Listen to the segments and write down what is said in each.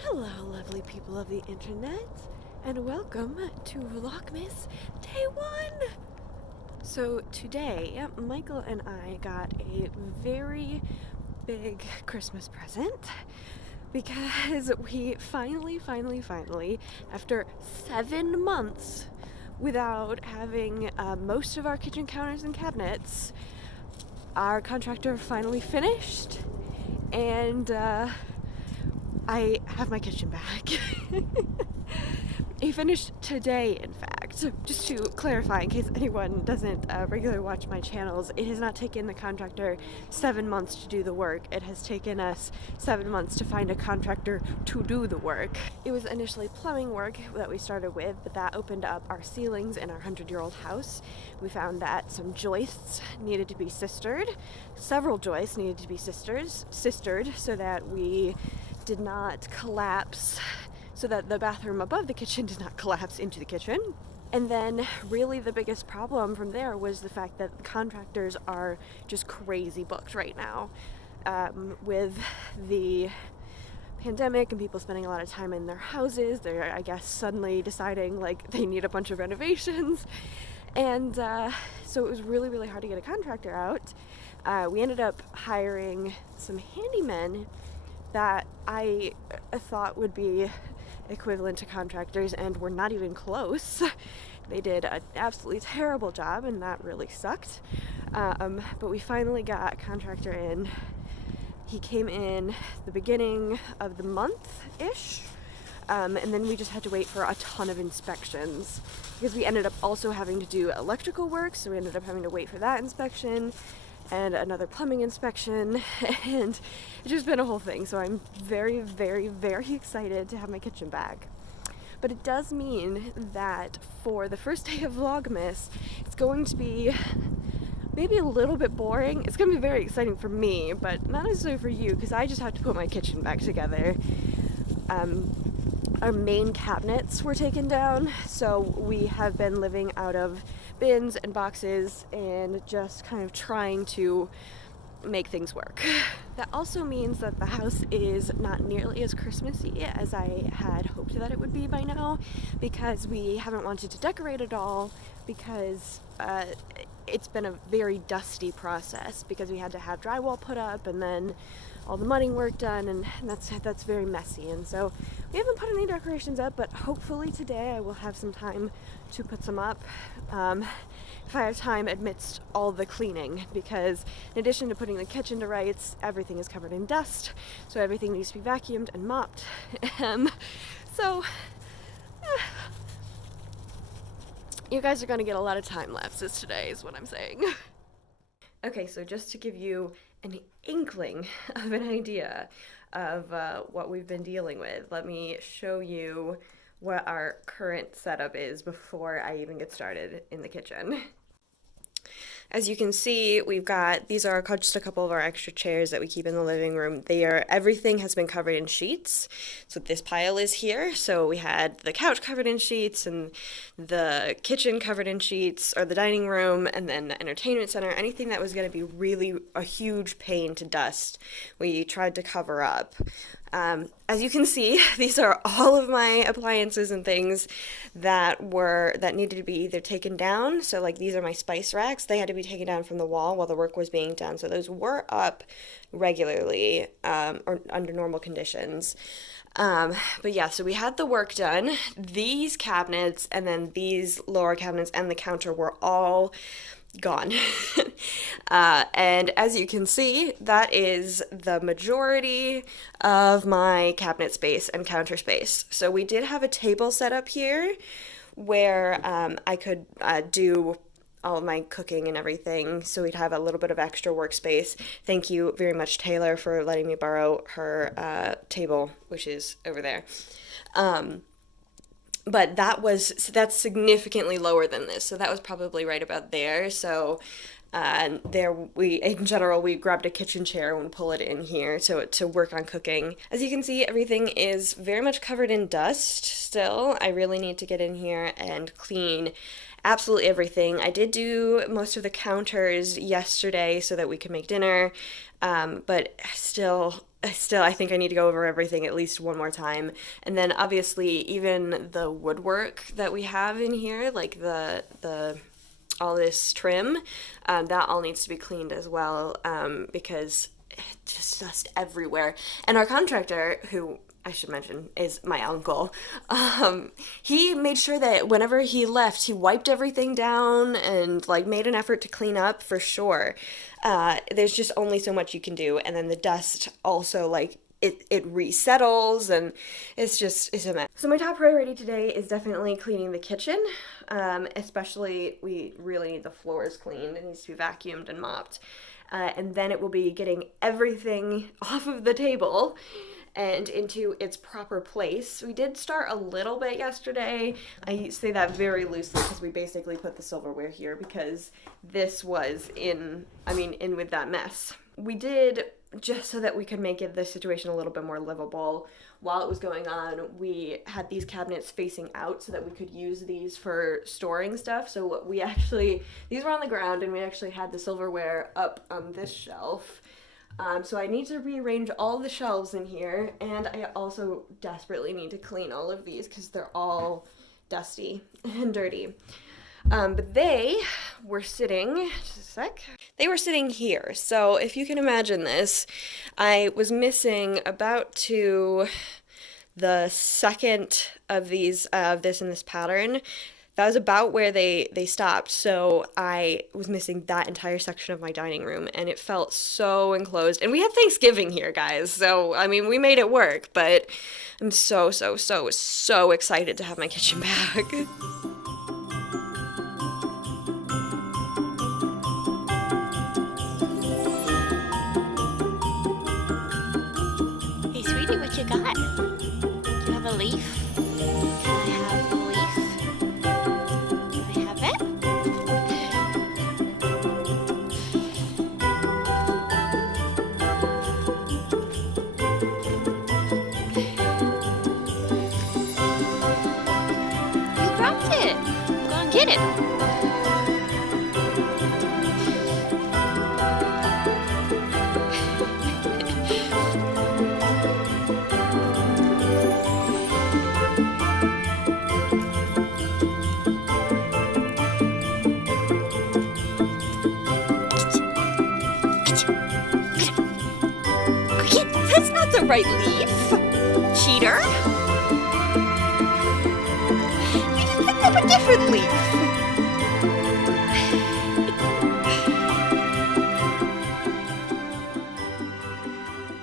Hello, lovely people of the internet, and welcome to Vlogmas Day 1! So today, Michael and I got a very big Christmas present because we finally, after 7 months without having most of our kitchen counters and cabinets, our contractor finally finished, and I have my kitchen back. He finished today, in fact. Just to clarify, in case anyone doesn't regularly watch my channels, it has not taken the contractor 7 months to do the work. It has taken us 7 months to find a contractor to do the work. It was initially plumbing work that we started with, but that opened up our ceilings in our 100-year-old house. We found that some joists needed to be sistered. Several joists needed to be sistered so that we did not collapse, so that the bathroom above the kitchen did not collapse into the kitchen. And then really the biggest problem from there was the fact that contractors are just crazy booked right now. With the pandemic and people spending a lot of time in their houses, they're, I guess, suddenly deciding like they need a bunch of renovations. And so it was really hard to get a contractor out. We ended up hiring some handymen that I thought would be equivalent to contractors, and were not even close. They did an absolutely terrible job, and that really sucked. But we finally got a contractor in. He came in the beginning of the month-ish, and then we just had to wait for a ton of inspections because we ended up also having to do electrical work, so we ended up having to wait for that inspection and another plumbing inspection, and it's just been a whole thing. So I'm very excited to have my kitchen back. But it does mean that for the first day of Vlogmas, it's going to be maybe a little bit boring. It's going to be very exciting for me, but not necessarily for you, because I just have to put my kitchen back together. Our main cabinets were taken down, so we have been living out of bins and boxes and just kind of trying to make things work. That also means that the house is not nearly as Christmassy as I had hoped that it would be by now, because we haven't wanted to decorate at all, because it's been a very dusty process, because we had to have drywall put up and then all the mudding work done, and that's very messy. And so we haven't put any decorations up, but hopefully today I will have some time to put some up, if I have time amidst all the cleaning, because in addition to putting the kitchen to rights, everything is covered in dust, so everything needs to be vacuumed and mopped. So you guys are going to get a lot of time lapses today is what I'm saying. Okay, so just to give you an inkling of an idea of what we've been dealing with, let me show you what our current setup is before I even get started in the kitchen. As you can see, these are just a couple of our extra chairs that we keep in the living room. Everything has been covered in sheets. So this pile is here. So we had the couch covered in sheets, and the kitchen covered in sheets, or the dining room, and then the entertainment center. Anything that was going to be really a huge pain to dust, we tried to cover up. As you can see, these are all of my appliances and things that needed to be either taken down. So like these are my spice racks. They had to be taken down from the wall while the work was being done. So those were up regularly, or under normal conditions. But yeah, so we had the work done. These cabinets and then these lower cabinets and the counter were all gone. And as you can see, that is the majority of my cabinet space and counter space. So we did have a table set up here where I could do all of my cooking and everything, so we'd have a little bit of extra workspace. Thank you very much, Taylor, for letting me borrow her table, which is over there. But that's significantly lower than this, so that was probably right about there. So in general, we grabbed a kitchen chair and pull it in here to work on cooking. As you can see, everything is very much covered in dust still. I really need to get in here and clean absolutely everything. I did do most of the counters yesterday so that we could make dinner, but still I think I need to go over everything at least one more time. And then obviously even the woodwork that we have in here, like the all this trim, that all needs to be cleaned as well, because it's just dust everywhere. And our contractor, who I should mention is my uncle, he made sure that whenever he left, he wiped everything down and like made an effort to clean up for sure. There's just only so much you can do, and then the dust also like it resettles, and it's a mess. So my top priority today is definitely cleaning the kitchen. Especially we really need the floors cleaned. It needs to be vacuumed and mopped. And then it will be getting everything off of the table and into its proper place. We did start a little bit yesterday. I say that very loosely because we basically put the silverware here because this was in with that mess. We did, just so that we could make the situation a little bit more livable. While it was going on, we had these cabinets facing out so that we could use these for storing stuff. So these were on the ground, and we actually had the silverware up on this shelf. So I need to rearrange all the shelves in here, and I also desperately need to clean all of these because they're all dusty and dirty. But they were sitting, just a sec, they were sitting here. So if you can imagine this, I was missing about to the second of these, this in this pattern. That was about where they stopped, so I was missing that entire section of my dining room, and it felt so enclosed. And we had Thanksgiving here, guys, so, I mean, we made it work, but I'm so excited to have my kitchen back. Hey, sweetie, what you got? Do you have a leaf? Can I have the leaf? Can I have it? You dropped it. Go and get it. That's not the right leaf, cheater. You just picked up a different leaf.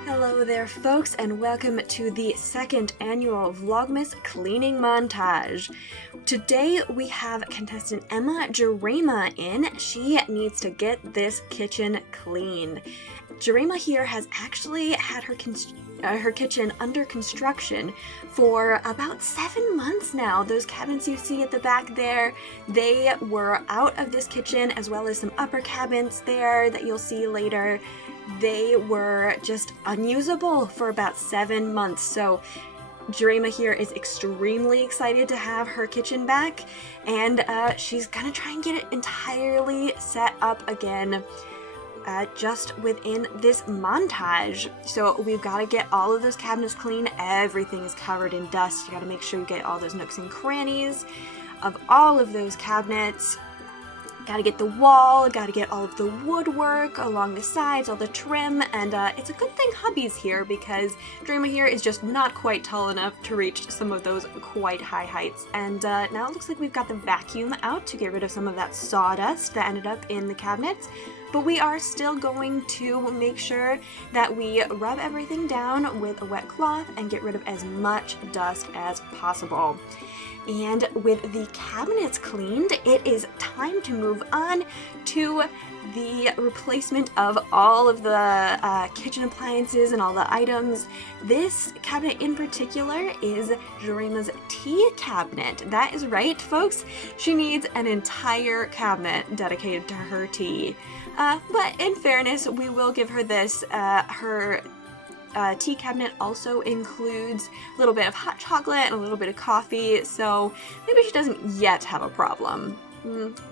Hello there, folks, and welcome to the second annual Vlogmas cleaning montage. Today we have contestant Emma Jarema in. She needs to get this kitchen cleaned. Jarema here has actually had her kitchen under construction for about 7 months now. Those cabinets you see at the back there, they were out of this kitchen, as well as some upper cabinets there that you'll see later. They were just unusable for about 7 months. So Jarema here is extremely excited to have her kitchen back, and she's gonna try and get it entirely set up again. Just within this montage. So we've got to get all of those cabinets clean. Everything is covered in dust. You got to make sure you get all those nooks and crannies of all of those cabinets. Got to get the wall, got to get all of the woodwork along the sides, all the trim, and it's a good thing hubby's here because Jarema here is just not quite tall enough to reach some of those quite high heights. And now it looks like we've got the vacuum out to get rid of some of that sawdust that ended up in the cabinets. But we are still going to make sure that we rub everything down with a wet cloth and get rid of as much dust as possible. And with the cabinets cleaned, it is time to move on to the replacement of all of the kitchen appliances and all the items. This cabinet in particular is Jarema's tea cabinet. That is right, folks. She needs an entire cabinet dedicated to her tea. But in fairness, we will give her this. Her tea cabinet also includes a little bit of hot chocolate and a little bit of coffee, so maybe she doesn't yet have a problem.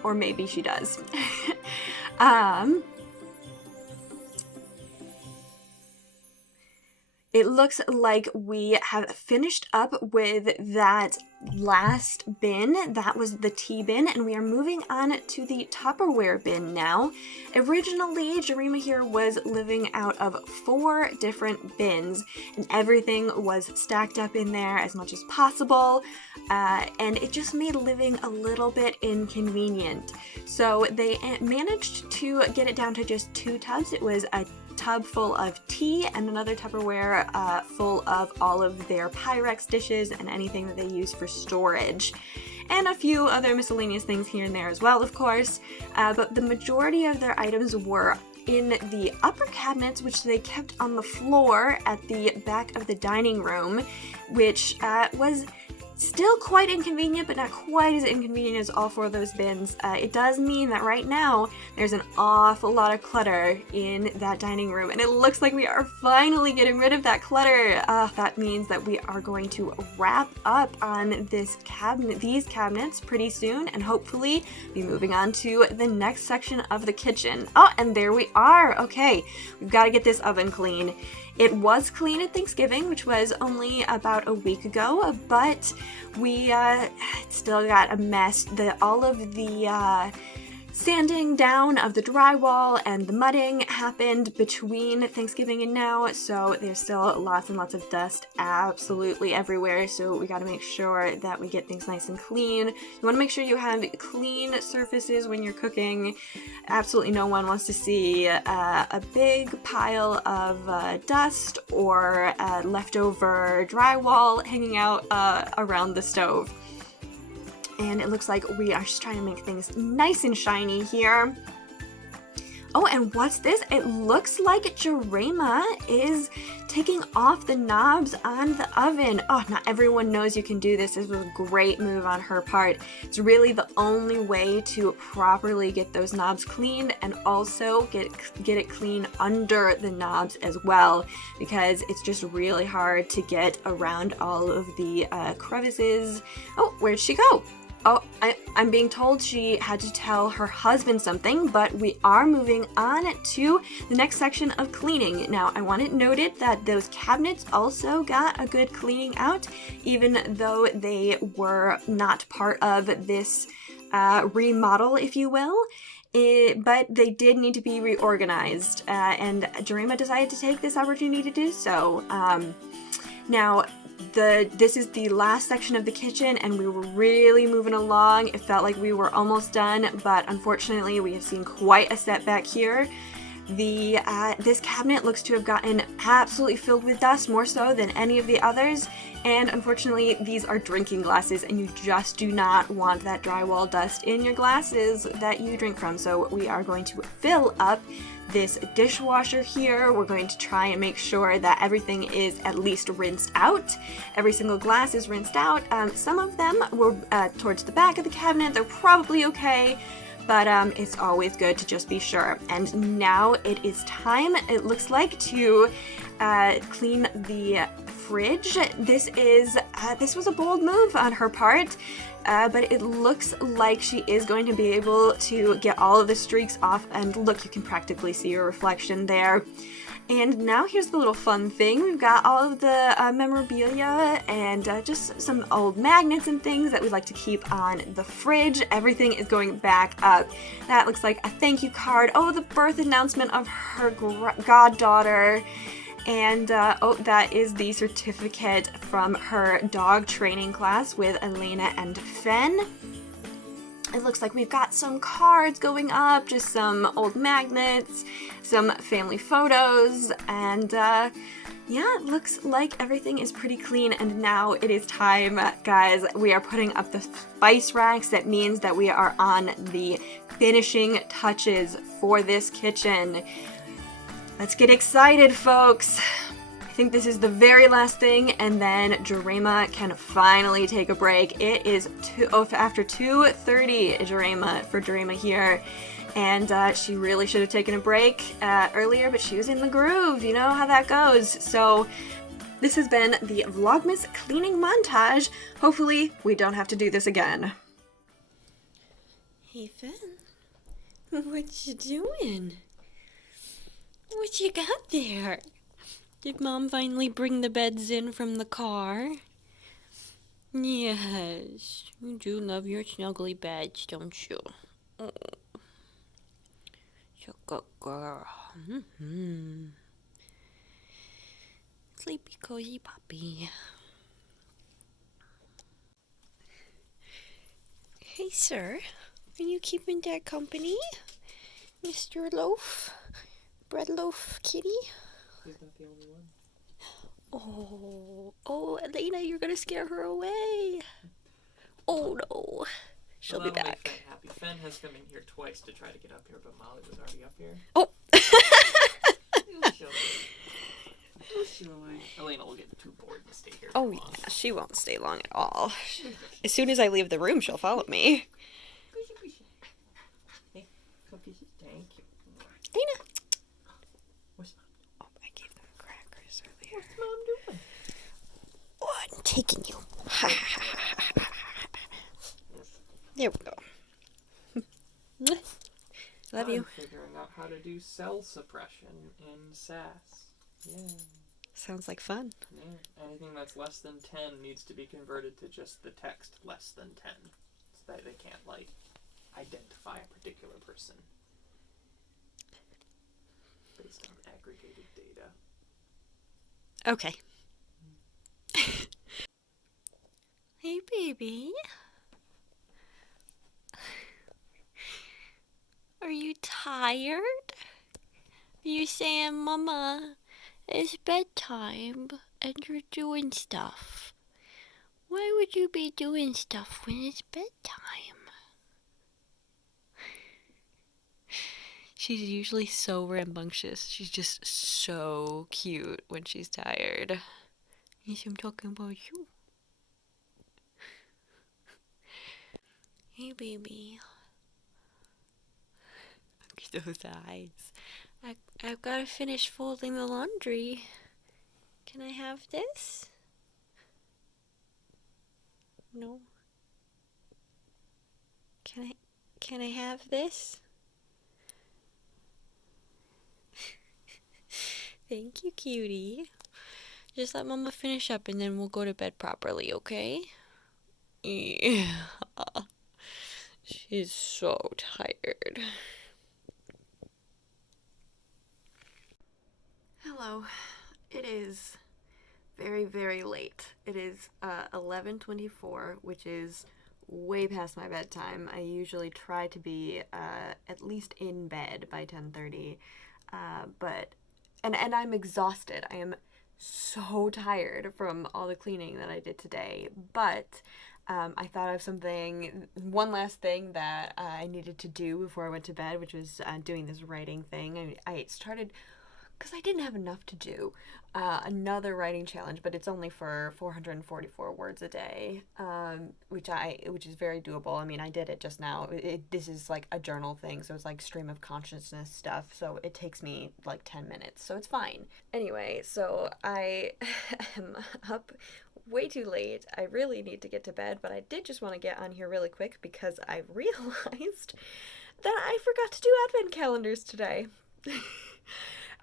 Or maybe she does. It looks like we have finished up with that last bin. That was the tea bin, and we are moving on to the Tupperware bin now. Originally, Jarema here was living out of 4 different bins, and everything was stacked up in there as much as possible, and it just made living a little bit inconvenient. So they managed to get it down to just 2 tubs. It was a tub full of tea and another Tupperware full of all of their Pyrex dishes and anything that they use for storage. And a few other miscellaneous things here and there as well, of course. But the majority of their items were in the upper cabinets, which they kept on the floor at the back of the dining room, which was still quite inconvenient, but not quite as inconvenient as all 4 of those bins. It does mean that right now there's an awful lot of clutter in that dining room, and it looks like we are finally getting rid of that clutter. That means that we are going to wrap up on these cabinets pretty soon, and hopefully be moving on to the next section of the kitchen. Oh, and there we are. Okay, we've got to get this oven clean. It was clean at Thanksgiving, which was only about a week ago, but we still got a mess. All of the sanding down of the drywall and the mudding happened between Thanksgiving and now, so there's still lots and lots of dust absolutely everywhere, so we got to make sure that we get things nice and clean. You want to make sure you have clean surfaces when you're cooking. Absolutely no one wants to see a big pile of dust or leftover drywall hanging out around the stove. And it looks like we are just trying to make things nice and shiny here. Oh, and what's this? It looks like Jarema is taking off the knobs on the oven. Oh, not everyone knows you can do this. This was a great move on her part. It's really the only way to properly get those knobs cleaned, and also get it clean under the knobs as well, because it's just really hard to get around all of the crevices. Oh, where'd she go? Oh, I'm being told she had to tell her husband something, but we are moving on to the next section of cleaning. Now, I want it noted that those cabinets also got a good cleaning out, even though they were not part of this remodel, if you will. But they did need to be reorganized, and Jarema decided to take this opportunity to do so. Now, this is the last section of the kitchen, and we were really moving along. It felt like we were almost done, but unfortunately we have seen quite a setback here. This cabinet looks to have gotten absolutely filled with dust, more so than any of the others, and unfortunately these are drinking glasses, and you just do not want that drywall dust in your glasses that you drink from. So we are going to fill up this dishwasher here. We're going to try and make sure that everything is at least rinsed out. Every single glass is rinsed out. Some of them were towards the back of the cabinet. They're probably okay, but it's always good to just be sure. And now it is time, it looks like, to clean the fridge. This was a bold move on her part, but it looks like she is going to be able to get all of the streaks off, and look, you can practically see your reflection there. And now here's the little fun thing. We've got all of the memorabilia and just some old magnets and things that we like to keep on the fridge. Everything is going back up. That looks like a thank you card. Oh, the birth announcement of her goddaughter. And oh, that is the certificate from her dog training class with Elena and Fen. It looks like we've got some cards going up, just some old magnets, some family photos, and yeah, it looks like everything is pretty clean. And now it is time, guys. We are putting up the spice racks. That means that we are on the finishing touches for this kitchen. Let's get excited, folks. I think this is the very last thing, and then Jarema can finally take a break. It is after 2:30 for Jarema here, and she really should have taken a break earlier, but she was in the groove. You know how that goes. So this has been the Vlogmas cleaning montage. Hopefully we don't have to do this again. Hey, Fen. What you doing? What you got there? Did Mom finally bring the beds in from the car? Yes. You do love your snuggly beds, don't you? Oh. So good girl. Mm-hmm. Sleepy, cozy puppy. Hey, sir. Are you keeping Dad company? Mr. Loaf? Bread loaf kitty? He's not the only one. Oh, Elena, you're gonna scare her away. Oh no. She'll be that'll back. make Fen happy. Fen has come in here twice to try to get up here, but Molly was already up here. Oh. Elena will get too bored and stay here. Oh, yeah, she won't stay long at all. As soon as I leave the room, she'll follow me. Hey, cookies. Thank you. Elena. What's Oh, I gave them crackers earlier. Mom doing? Oh, I'm taking you. There we go. Love you. I'm figuring out how to do cell suppression in SAS. Yeah. Sounds like fun. Yeah. Anything that's less than 10 needs to be converted to just the text less than 10. So that they can't, like, identify a particular person. Based on aggregated data. Okay. Hey, baby. Are you tired? You're saying, Mama, it's bedtime and you're doing stuff. Why would you be doing stuff when it's bedtime? She's usually so rambunctious. She's just so cute when she's tired. Yes, I'm talking about you. Hey, baby. Look at those eyes. I've got to finish folding the laundry. Can I have this? No. Can I have this? Thank you, cutie. Just let Mama finish up and then we'll go to bed properly, okay? Yeah. She's so tired. Hello. It is very, very late. It is 11:24, which is way past my bedtime. I usually try to be at least in bed by 10:30, but I'm exhausted. I am so tired from all the cleaning that I did today, but I thought of one last thing that I needed to do before I went to bed, which was doing this writing thing. I started, because I didn't have enough to do, another writing challenge, but it's only for 444 words a day, which is very doable. I mean, I did it just now. This is like a journal thing, so it's like stream of consciousness stuff, so it takes me like 10 minutes, so it's fine. Anyway, so I am up way too late. I really need to get to bed, but I did just want to get on here really quick because I realized that I forgot to do advent calendars today.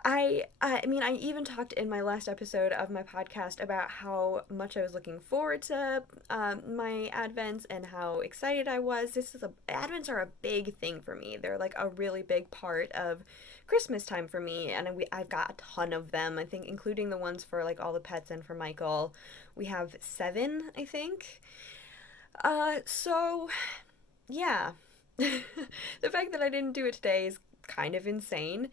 I mean, I even talked in my last episode of my podcast about how much I was looking forward to my Advents and how excited I was. Advents are a big thing for me. They're like a really big part of Christmas time for me, and I've got a ton of them, I think, including the ones for like all the pets and for Michael. We have 7, I think. So, yeah. The fact that I didn't do it today is kind of insane.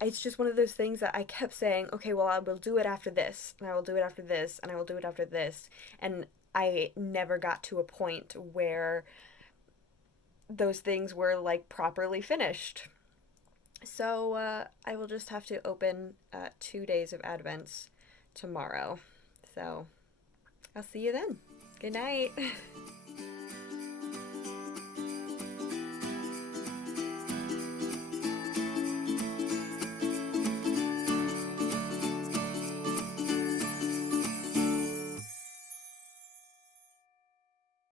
It's just one of those things that I kept saying, okay, well, I will do it after this, and I will do it after this, and I will do it after this, and I never got to a point where those things were, like, properly finished. So, I will just have to open 2 days of Advents tomorrow. So, I'll see you then. Good night.